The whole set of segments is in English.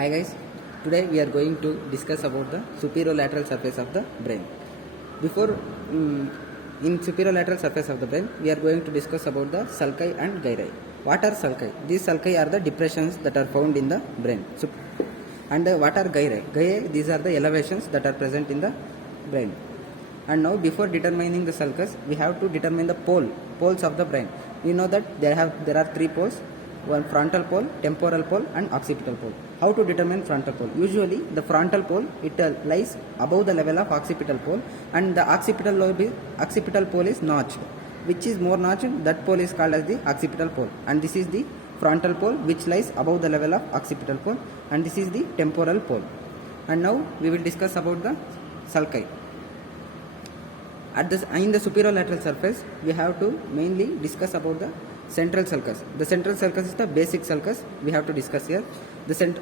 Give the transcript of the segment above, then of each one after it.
Hi guys, today we are going to discuss about the superolateral surface of the brain. Before in superolateral surface of the brain, we are going to discuss about the sulci and gyri. What are sulci? These sulci are the depressions that are found in the brain. And what are gyri? Gyri, these are the elevations that are present in the brain. And now before determining the sulcus, we have to determine the poles of the brain. We know that there are three poles. One frontal pole, temporal pole and occipital pole. How to determine frontal pole? Usually the frontal pole lies above the level of occipital pole, and the occipital pole is notched. Which is more notched, that pole is called as the occipital pole, and this is the frontal pole which lies above the level of occipital pole, and this is the temporal pole. And now we will discuss about the sulci. In the superolateral surface, we have to mainly discuss about the central sulcus. The central sulcus is the basic sulcus we have to discuss here.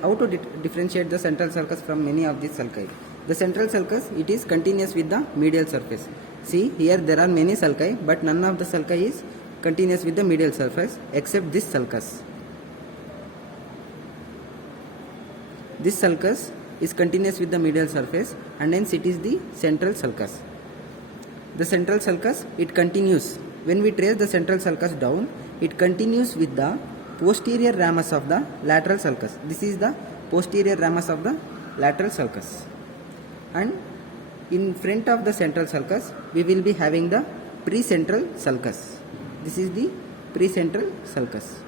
How to differentiate the central sulcus from many of these sulci. The central sulcus, it is continuous with the medial surface. See, here there are many sulci, but none of the sulci is continuous with the medial surface except this sulcus. This sulcus is continuous with the medial surface, and hence it is the central sulcus. The central sulcus, it continues. When we trace the central sulcus down, it continues with the posterior ramus of the lateral sulcus. This is the posterior ramus of the lateral sulcus. And in front of the central sulcus, we will be having the precentral sulcus. This is the precentral sulcus.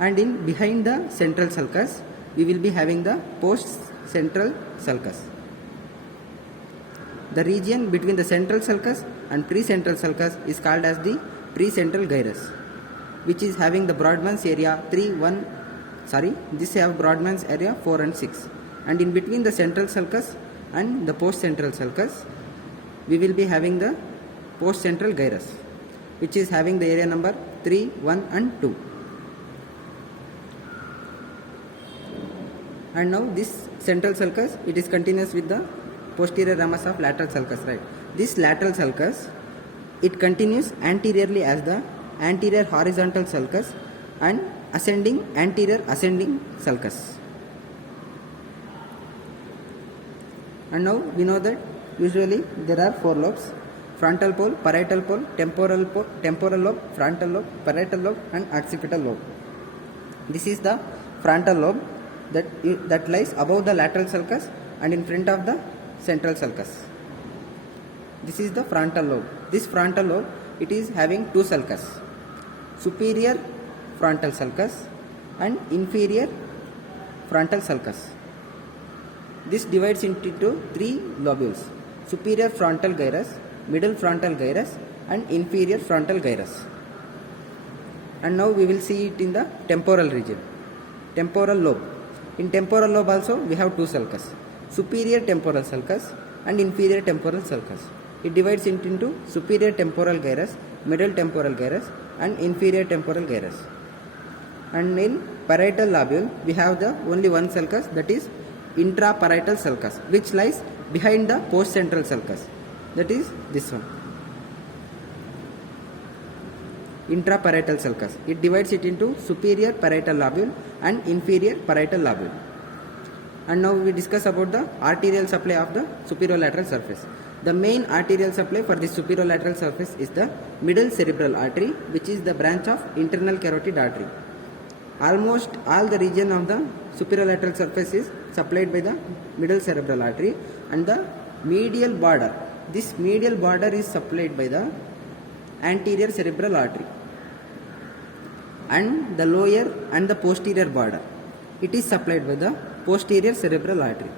And in behind the central sulcus, we will be having the postcentral sulcus. The region between the central sulcus and precentral sulcus is called as the precentral gyrus, which is having the Brodmann's area this have Brodmann's area 4 and 6. And in between the central sulcus and the postcentral sulcus, we will be having the postcentral gyrus, which is having the area number 3, 1 and 2. And now this central sulcus, it is continuous with the posterior ramus of lateral sulcus, right? This lateral sulcus, it continues anteriorly as the anterior horizontal sulcus and anterior ascending sulcus. And now we know that usually there are 4 lobes: frontal pole, parietal pole, temporal lobe, frontal lobe, parietal lobe and occipital lobe. This is the frontal lobe that lies above the lateral sulcus and in front of the central sulcus. This is the frontal lobe. This frontal lobe, it is having 2 sulcus: superior frontal sulcus and inferior frontal sulcus. This divides into 3 lobules: superior frontal gyrus, middle frontal gyrus and inferior frontal gyrus. And now we will see it in the temporal region. Temporal lobe. In temporal lobe also we have 2 sulcus: superior temporal sulcus and inferior temporal sulcus. It divides into superior temporal gyrus, middle temporal gyrus and inferior temporal gyrus. And in parietal lobule, we have the only one sulcus, that is intraparietal sulcus, which lies behind the postcentral sulcus. That is this one, intraparietal sulcus. It divides it into superior parietal lobule and inferior parietal lobule. And now we discuss about the arterial supply of the superolateral surface. The main arterial supply for the superolateral surface is the middle cerebral artery, which is the branch of internal carotid artery. Almost all the region of the superolateral surface is supplied by the middle cerebral artery, and the medial border. This medial border is supplied by the anterior cerebral artery, and the lower and the posterior border, it is supplied by the posterior cerebral artery.